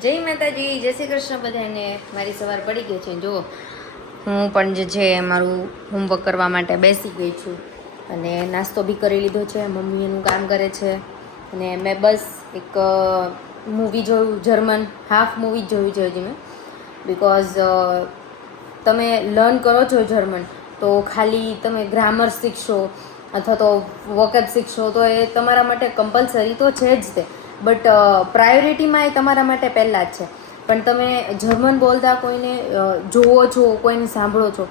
જય માતાજી, જય શ્રી કૃષ્ણ બધાને. મારી સવાર પડી ગઈ છે. જો હું પણ જે છે મારું હોમવર્ક કરવા માટે બેસી ગઈ છું અને નાસ્તો બી કરી લીધો છે. મમ્મી એનું કામ કરે છે અને મેં બસ એક મૂવી જોયું, જર્મન હાફ મૂવી જોયું છે હજી મેં. બિકોઝ તમે લર્ન કરો છો જર્મન તો ખાલી તમે ગ્રામર શીખશો અથવા તો વોકેબ શીખશો તો એ તમારા માટે કમ્પલસરી તો છે જ તે, બટ પ્રાયોરિટીમાં એ તમારા માટે પહેલાં જ છે. પણ તમે જર્મન બોલતા કોઈને જોવો છો, કોઈને સાંભળો છો,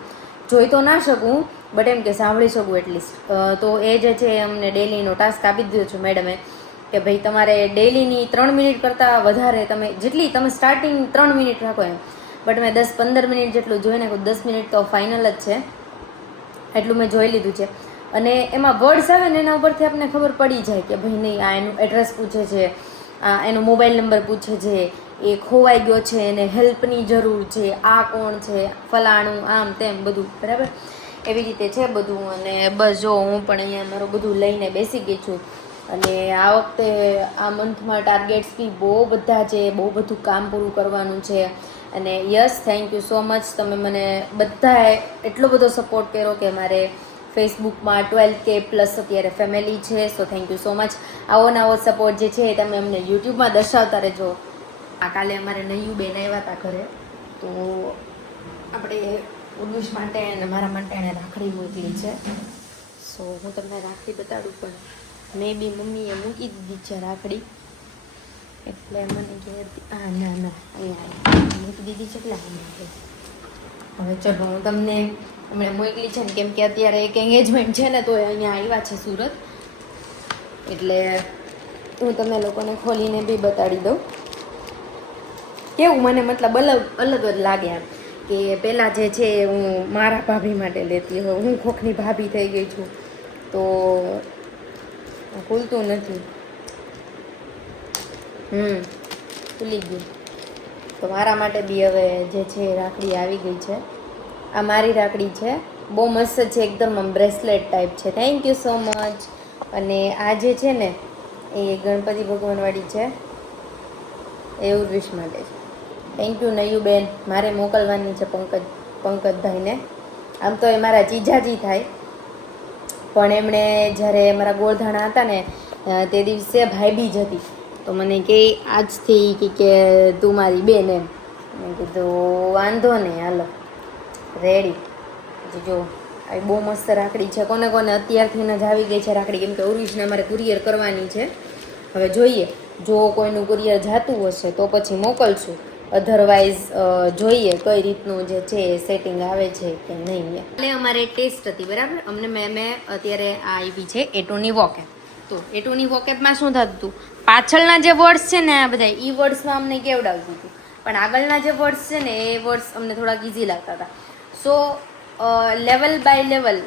જોઈ તો ના શકું બટ એમ કે સાંભળી શકું એટલીસ્ટ. તો એ જે છે અમને ડેલીનો ટાસ્ક આપી દીધો છે મેડમે કે ભાઈ તમારે ડેલીની 3 મિનિટ કરતાં વધારે તમે જેટલી તમે સ્ટાર્ટિંગ 3 મિનિટ રાખો એમ, બટ મેં 10-15 મિનિટ જેટલું જોઈ નાખું. 10 મિનિટ તો ફાઇનલ જ છે, એટલું મેં જોઈ લીધું છે. અને એમાં વર્ડ્સ આવે ને એના ઉપરથી આપણને ખબર પડી જાય કે ભાઈ નહીં, આ એનું એડ્રેસ પૂછે છે, આ એનો મોબાઈલ નંબર પૂછે છે, એ ખોવાઈ ગયો છે, એને હેલ્પની જરૂર છે, આ કોણ છે, ફલાણું, આમ તેમ બધું બરાબર. એવી રીતે છે બધું. અને બસ જો હું પણ અહીંયા મારું બધું લઈને બેસી ગઈ છું. અને આ વખતે આ મંથમાં ટાર્ગેટ્સ બી બહુ બધા છે, બહુ બધું કામ પૂરું કરવાનું છે. અને yes, thank you so much. તમે મને બધાએ એટલો બધો સપોર્ટ કર્યો કે મારે ફેસબુકમાં 12K પ્લસ અત્યારે ફેમિલી છે. So thank you so much. આવો નવો સપોર્ટ જે છે એ તમે અમને યુટ્યુબમાં દર્શાવતા રહેજો. આ કાલે અમારે નયું બેન આવ્યા હતા ઘરે, તો આપણે ઉર્વિશ માટે અને મારા માટે એણે રાખડી મોકલી છે. સો હું તમને રાખડી બતાડું, પણ મેં બી મમ્મીએ મૂકી દીધી છે રાખડી, એટલે મને કે ના ના અહીંયા મૂકી દીધી છે એટલે હવે ચલો હું તમને હમણાં મોકલી છે ને, કેમ કે અત્યારે એક એંગેજમેન્ટ છે ને તો એ અહીંયા આવ્યા છે સુરત, એટલે હું તમને લોકોને ખોલીને બી બતાડી દઉં કેવું મને મતલબ અલગ જ લાગે એમ. કે પહેલાં જે છે હું મારા ભાભી માટે લેતી હોઉં, હું ખોખની ભાભી થઈ ગઈ છું તો ખુલતું નથી. ખુલી ગયું. તો મારા માટે બી હવે જે છે રાખડી આવી ગઈ છે. આ મારી રાખડી છે, બહુ મસ્ત છે એકદમ, આમ બ્રેસલેટ ટાઈપ છે. Thank you so much. અને આ જે છે ને એ ગણપતિ ભગવાનવાળી છે, એ ઉર્વિશ માટે છે. થેન્ક યુ નયુબેન. મારે મોકલવાની છે પંકજભાઈને. આમ તો એ મારા જીજાજી થાય, પણ એમણે જ્યારે મારા ગોળધાણા હતા ને તે દિવસે ભાઈબીજ હતી, તો મને કે આજથી કે તું મારી બેન એમ. મેં કીધું વાંધો નહીં, હાલો રેડી. પછી જો આવી બહુ મસ્ત રાખડી છે. કોને કોને અત્યારથી જ આવી ગઈ છે રાખડી, કેમ કે ઉર્વિશને અમારે કુરિયર કરવાની છે. હવે જોઈએ, જો કોઈનું કુરિયર જાતું હશે તો પછી મોકલશું, અધરવાઇઝ જોઈએ કઈ રીતનું જે છે એ સેટિંગ આવે છે કે નહીં. એટલે અમારે ટેસ્ટ હતી બરાબર. અમને મેં અત્યારે આ આવી છે એટોની વોકેબ. તો એટોની વોકેબમાં શું થતું હતું, પાછળના જે વર્ડ્સ છે ને આ બધા ઈ વર્ડ્સમાં અમને કેવડાવતું હતું, પણ આગળના જે વર્ડ્સ છે ને એ વર્ડ્સ અમને થોડાક ઇઝી લાગતા હતા. So level by level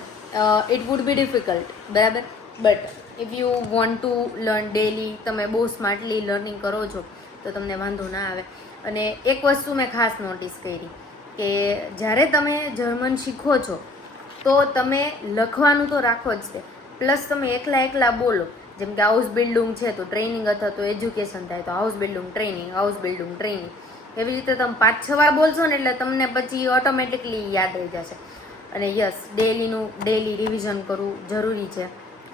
it would be difficult બરાબર, but if you want to learn daily, તમે બહુ સ્માર્ટલી લર્નિંગ કરો છો તો તમને વાંધો ના આવે. અને એક વસ્તુ મેં ખાસ નોટિસ કરી કે જ્યારે તમે જર્મન શીખો છો તો તમે લખવાનું તો રાખો જ છે, પ્લસ તમે એકલા બોલો. જેમ કે હાઉસ બિલ્ડિંગ છે તો ટ્રેનિંગ અથવા તો એજ્યુકેશન થાય તો house building training, house building training, એવી રીતે તમે 5-6 વાર બોલશો ને એટલે તમને પછી ઓટોમેટિકલી યાદ રહી જશે. અને યસ, ડેલી રિવિઝન કરવું જરૂરી છે.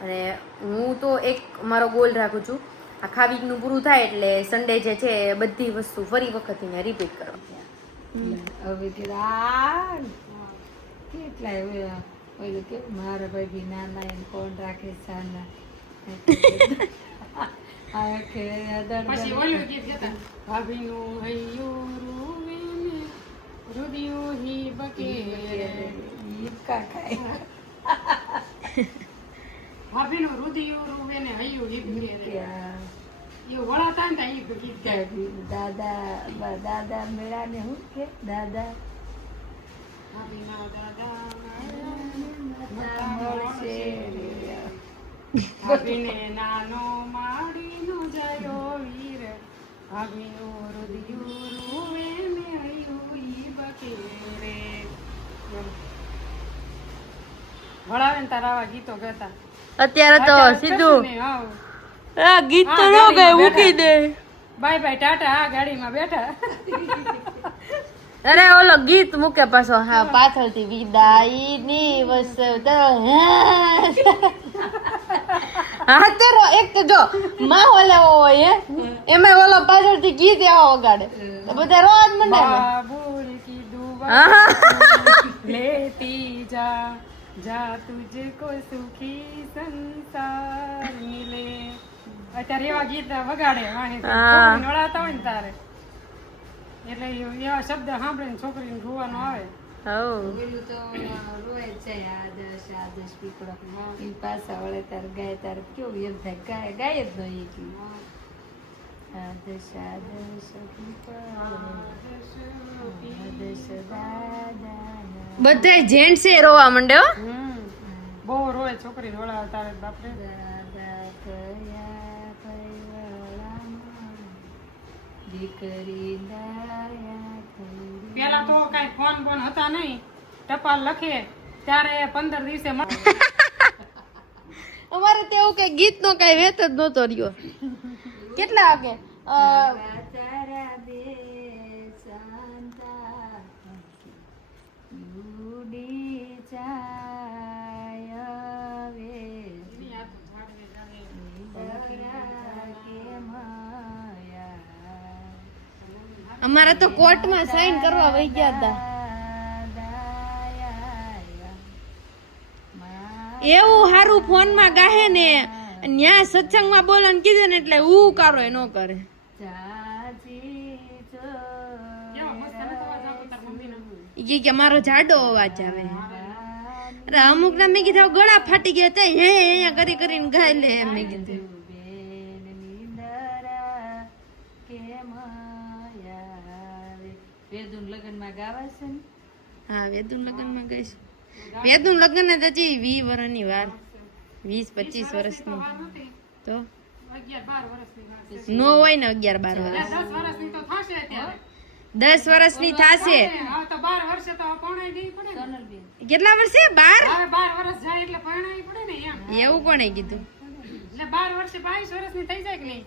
અને હું તો એક મારો ગોલ રાખું છું, આખા વીકનું પૂરું થાય એટલે સન્ડે જે છે એ બધી વસ્તુ ફરી વખત મેં રિપીટ કરવાની. હવે કેટલાય ઓલું કેવું મારા ભાઈ નાના એને કોણ રાખે સાના ભાભીનું હૈયું રૂવે ને રૂડિયું હી બકે ઈબકા ખાય ભાભીનું રૂડિયું રૂવે ને હૈયું હી બકે એ વળાતા ને ઈ ગીત ગાય. દાદા મેળા ને હું કે દાદા ભાભીના દાદા મળશે ભાભીને નાનો માડીનો જયો વીર, ભાભીનું રૂડિયું રૂવે ને હૈયું હી બકે રે. વળાવે ને તારા આવા ગીતો ગાતા. અત્યારે તો સીધું ને હાવ આ ગીત તો ન ગાય, મૂકી દે. બાય બાય ટાટા આ ગાડીમાં બેઠા. અરે ઓલો ગીત મૂકે પાછો હા પાછળથી વિદાયની વસત હા તેરો એક તો જો માહોલ એવો હોય એમાં ઓલો પાછળથી ગીત એવો વગાડે તો બધા રોજ મંડે બાબુલ કી દુઆ લેતી જા જા તુજકો સુખી સંસાર મિલે. અત્યારે એવા ગીત વગાડે છોકરીને વળાવતા હોય ને તારે એટલે એવા શબ્દ સાંભળીને છોકરીને જોવાનો આવે. પેલું તો રોય જ જાય આદર્શ આદર્શ પીપળો ઈ પાછા વળે તાર ગાય તાર કેવું એમ થાય ગાય જ નહીં એટલી આદર્શ આદર્શ પીપળો આદર્શ દાદા બધા જેન્ટ્સ એ રોવા માંડે હો. બહુ રોય છોકરીને વળાવતા તારે બાપરે. દાદા કયા પૈવાળામાં દીકરી દાયા થઈ પેલા તો કઈ ફોન બોન હતા નહીં, ટપાલ લખે ત્યારે 15 દિવસે અમારે તેવું કઈ ગીત નો કઈ વેત જ નતો રહ્યો. કેટલા વાગે તારા બે શાંતા ઉડી જાય વે અમારે તો કોર્ટમાં સાઈન કરવા વહી ગયા હતા. એવું હારું ફોન માં ગાહે ને ન્યા સત્સંગમાં બોલો ને કીધું ને એટલે હું કરો એ નો કરે. ઈ કે મારો જાડો અવાજ આવે. અરે અમુક ના મેં કીધું ગળા ફાટી ગયા તે અહીંયા કરી કરીને ગાય લે એમ મેં કીધું. વેદુન લગનમાં ગાવા છે ને હા વેદુન લગ્ન માં ગઈશ. વેદુન લગ્ન ને તો 20 વર્ષની વાર 20-25 વર્ષની તો 11-12 વર્ષની નો હોય ને 11-12 વર્ષ 10 વર્ષની તો થશે અત્યારે. 10 વર્ષની થાશે. હા તો 12 વર્ષે તો પરણાઈ જવી પડે ને. સોનલબેન કેટલા વર્ષે 12 હવે 12 વર્ષ જાય એટલે પરણાઈ પડે ને એમ. એવું કોણે કીધું? એટલે 12 વર્ષે 22 વર્ષની થઈ જાય કે નહીં?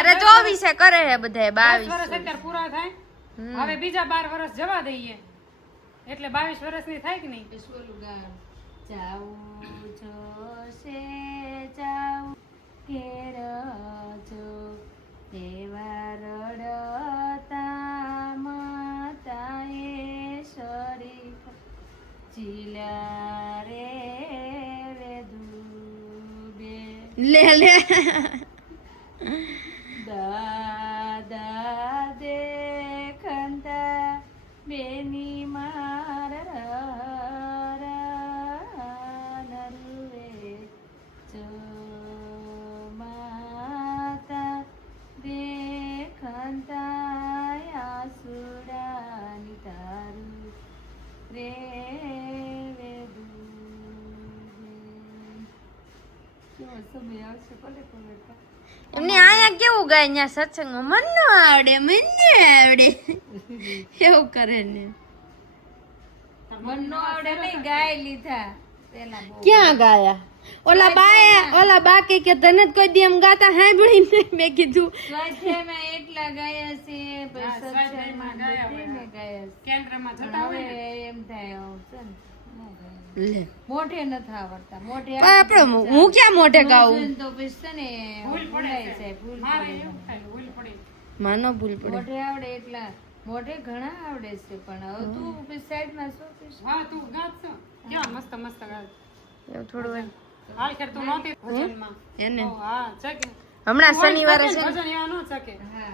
અરે 24 કરે હે બધાય 10 22 વર્ષ અત્યારે પૂરા થાય હવે બીજા 12 વર્ષ જવા દઈએ એટલે 22 વર્ષની થાય કે નહીં? પેલું ગાન જાઉં જોશે જાઉં ઘેર જો દેવા રડતા માતાએ શરીફ ચીલા રે વેદુબે લે લે દાદા દેખંતા બેની માર નરુવે જો માતા દેખંતા આસુડાની તારું રે વેદુ કેવો સમય આવશે ભલે ભલે એમને આયા કેવું ગાય ન્યા સત્સંગમાં મન આવડે એવું કરે ને. મન નો આવડે નહીં ગાય લીધા પેલા બહુ ક્યાં ગાયા? ઓલા બા કે તને જ કોઈ દી એમ ગાતા સાંભળી નહીં. મેં કીધું સ્વાધ્યાયમાં એટલા ગાયા છે પછી સત્સંગમાં બધે મેં ગાયા છે. કેન્દ્રમાં જતા પણ હોય હવે એમ થાય હું છે ને ન ગાય. લે મોઢે નથી આવડતા મોઢે પણ આપણે હું ક્યાં મોઢે ગાઉં? આવડે તો પછી છે ને ભૂલાઈ જાય ભૂલ મારે પડી એવું થાય ભૂલ પડી. માનો ભૂલ પડે. મોઢે આવડે એટલા મોઢે ઘણા આવડે છે પણ હવે તું પછી સાઈડમાં શું કહીશ હા તું ગાત છો કેવા મસ્ત મસ્ત ગાત. એવું થોડું હોય. હાલ ખેર તું નહોતી ભજનમાં. એને ઓ, હા ચકે હમણાં શનિવારે છે ને. ભજન એવા ન ચકે. હા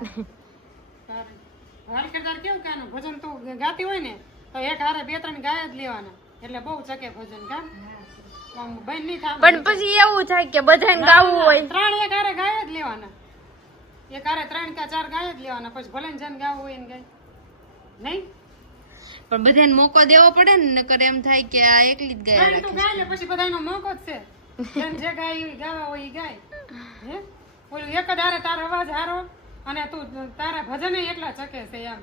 હાલ ખેર તાર કેવું કાનું ભજન તું ગાતી હોય ને તો એક હારે 2-3 ગાય જ લેવાના એટલે બહુ ચકે ભજન કા આમ બહેન નહીં થાય. પણ પછી એવું થાય કે બધાને ગાવું હોય. 3 એક હારે ગાય જ લેવાના એક હારે 3 કે 4 ગાય જ લેવાના પછી ભલે ને જેને ગાવું હોય ને ગાય નહીં. પણ બધાને મોકો દેવો પડે ને નકર એમ થાય કે આ એકલી જ ગાય ગાય તો ગાય લે પછી બધાનો મોકો જ છે જેને જે ગાય ઈ ગાવા હોય ઈ ગાય હે ઓલું એક જ હારે તારો અવાજ હારો અને તું તારા ભજન એટલા ચકે છે એમ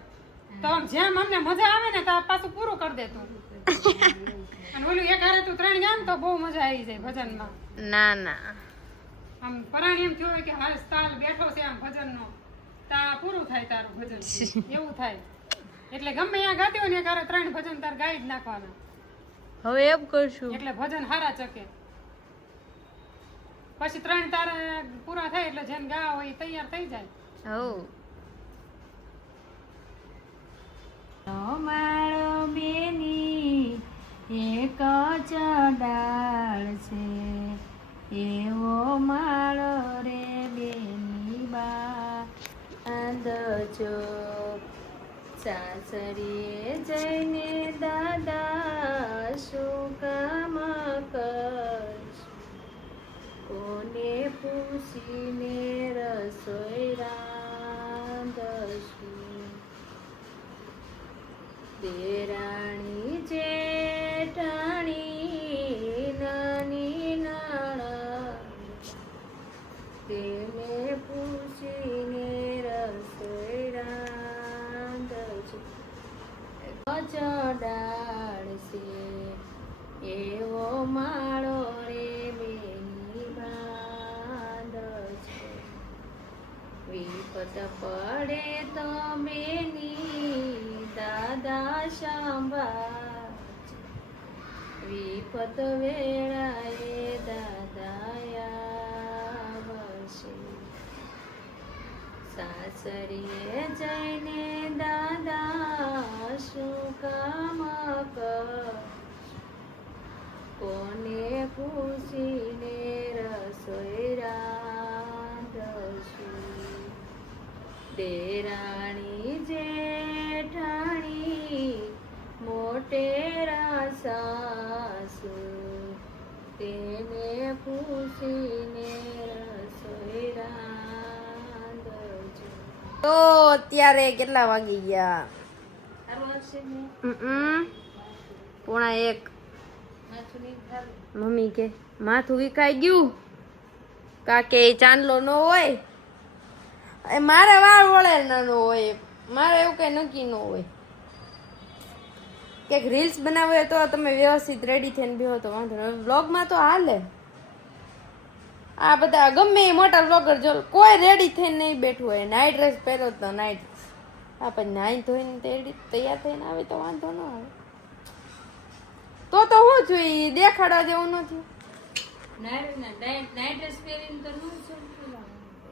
તો આમ જેમ અમને મજા આવે ને તો પાછું પૂરું કરી દે તું અને ઓલું એક હારે તું 3 ગામ તો બહુ મજા આવી જાય ભજનમાં. ના ના આમ પરાણી એમ થયું હોય કે હાલ તાલ બેઠો છે આમ ભજનનો તા પૂરું થાય તારું ભજન એવું થાય એટલે ગમે ત્યાં ગાતી હોય ને કારે 3 ભજન તાર ગાઈ જ નાખવાના હવે એમ કરશું એટલે ભજન હારા ચકે પછી 3 તારે પૂરા થાય એટલે જેને ગાવા હોય એ તૈયાર થઈ જાય હો મારો બેની એક ચડાળ છે એવો માળો રે બેની બા આંધજો સાસરીએ જઈને દાદા શું કામ કરશું કોને પૂછીને રસોઈ રાંધશું દેરાણી જેઠાણી નાની નણંદ તેને પૂછીને રસોઈ રાંધજો ચડાળશે એવો માળો રે બેની બાંધજો વિપત પડે તો બેની દાદા સાંભાળ વિપત વેળાએ દાદા આવશે સાસરીએ જઈને દાદા શું કામ કોને પૂછીને રસોઈ રાંધશું દેરાણી જેઠાણી મોટેરા સાસુ તેને પૂછીને રસોઈ રાંધજો તો અત્યારે કેટલા વાગી ગયા સારું આવશે ને 1:45 માથું નહીં થારું મમ્મી કે માથું વિખાઈ ગયું કાકે ચાંદલો ન હોય એ મારે વાળ વળેલા ન હોય મારે એવું કઈ નક્કી ન હોય ક્યાંક રીલ્સ બનાવે તો તમે વ્યવસ્થિત રેડી થઈને બેહો તો વાંધો નહીં વ્લોગમાં તો હાલે આ બધા ગમે એ મોટા વ્લોગર જો કોઈ રેડી થઈને નહીં બેઠું હોય નાઇટ ડ્રેસ પહેરો તો નાઇટ ડ્રેસ આપણે નાઈ ધોઈને તૈયાર થઈને આવે તો વાંધો ન આવે તો હું છું ઈ દેખાડવા જેવું નથી નાઇટ ડ્રેસ પહેરીને તો ન સમજવું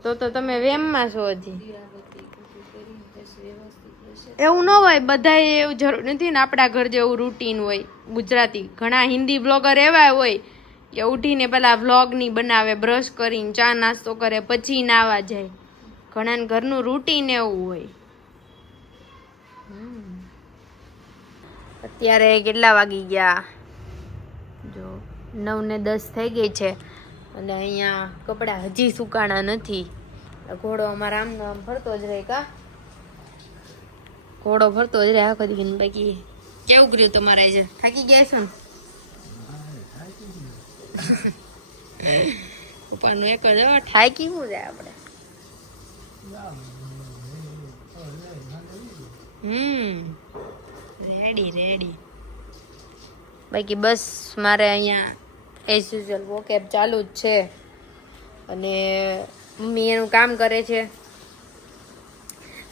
તો તમે વેમમાં છો હજી દીવાબત્તી કુકુ કરીને પછી વ્યવસ્થિત રહેશે એવું ન હોય બધાએ એવું જરૂર નથી ને આપણા ઘર જેવું રૂટીન હોય ગુજરાતી ઘણા હિન્દી બ્લોગર એવા હોય કે ઉઠીને પેલા વ્લોગની બનાવે બ્રશ કરીને ચા નાસ્તો કરે પછી નાવા જાય ઘણા ઘરનું રૂટીન એવું હોય અત્યારે કેટલા વાગી ગયા જો 9:10 થઈ ગઈ છે અને અહીંયા કપડાં હજી સુકાણા નથી ઘોડો અમારા આમ આમ ફરતો જ રહે કા ઘોડો ફરતો જ રહે આખો દિવસ બાકી કેવું કર્યું તમારે આજે થાકી ગયા છો ને ઉપરનું એક જ થાકી શું જાય આપણે રેડી બાકી બસ મારે અહીંયા એઝ યુઝ્યુઅલ વોકેપ ચાલુ જ છે અને મમ્મી એનું કામ કરે છે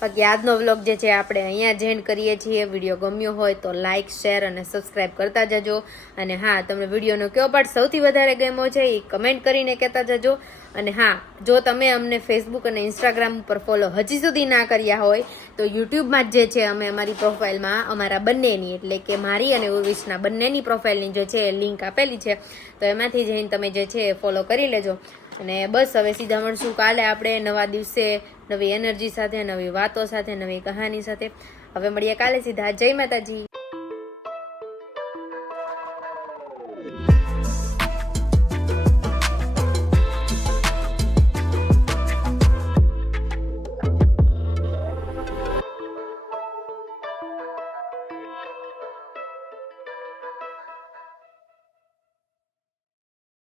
બાકી આજનો વ્લોગ જે છે આપણે અહીંયા જ એન્ડ કરીએ છીએ વિડીયો ગમ્યો હોય તો લાઇક શેર અને સબસ્ક્રાઈબ કરતા જજો અને હા તમને વિડીયોનો કયો પાર્ટ સૌથી વધારે ગમ્યો છે એ કમેન્ટ કરીને કહેતા જજો અને હા જો તમે અમને ફેસબુક અને ઇન્સ્ટાગ્રામ ઉપર ફોલો હજી સુધી ના કર્યા હોય તો યુટ્યુબમાં જ જે છે અમે અમારી પ્રોફાઇલમાં અમારા બંનેની એટલે કે મારી અને ઉર્વિશના બંનેની પ્રોફાઇલની જે છે એ લિંક આપેલી છે તો એમાંથી જઈને તમે જે છે એ ફોલો કરી લેજો અને બસ હવે સીધા મળશું કાલે આપણે નવા દિવસે નવી એનર્જી સાથે નવી વાતો સાથે નવી કહાની સાથે હવે મળીએ કાલે સીધા જય માતાજી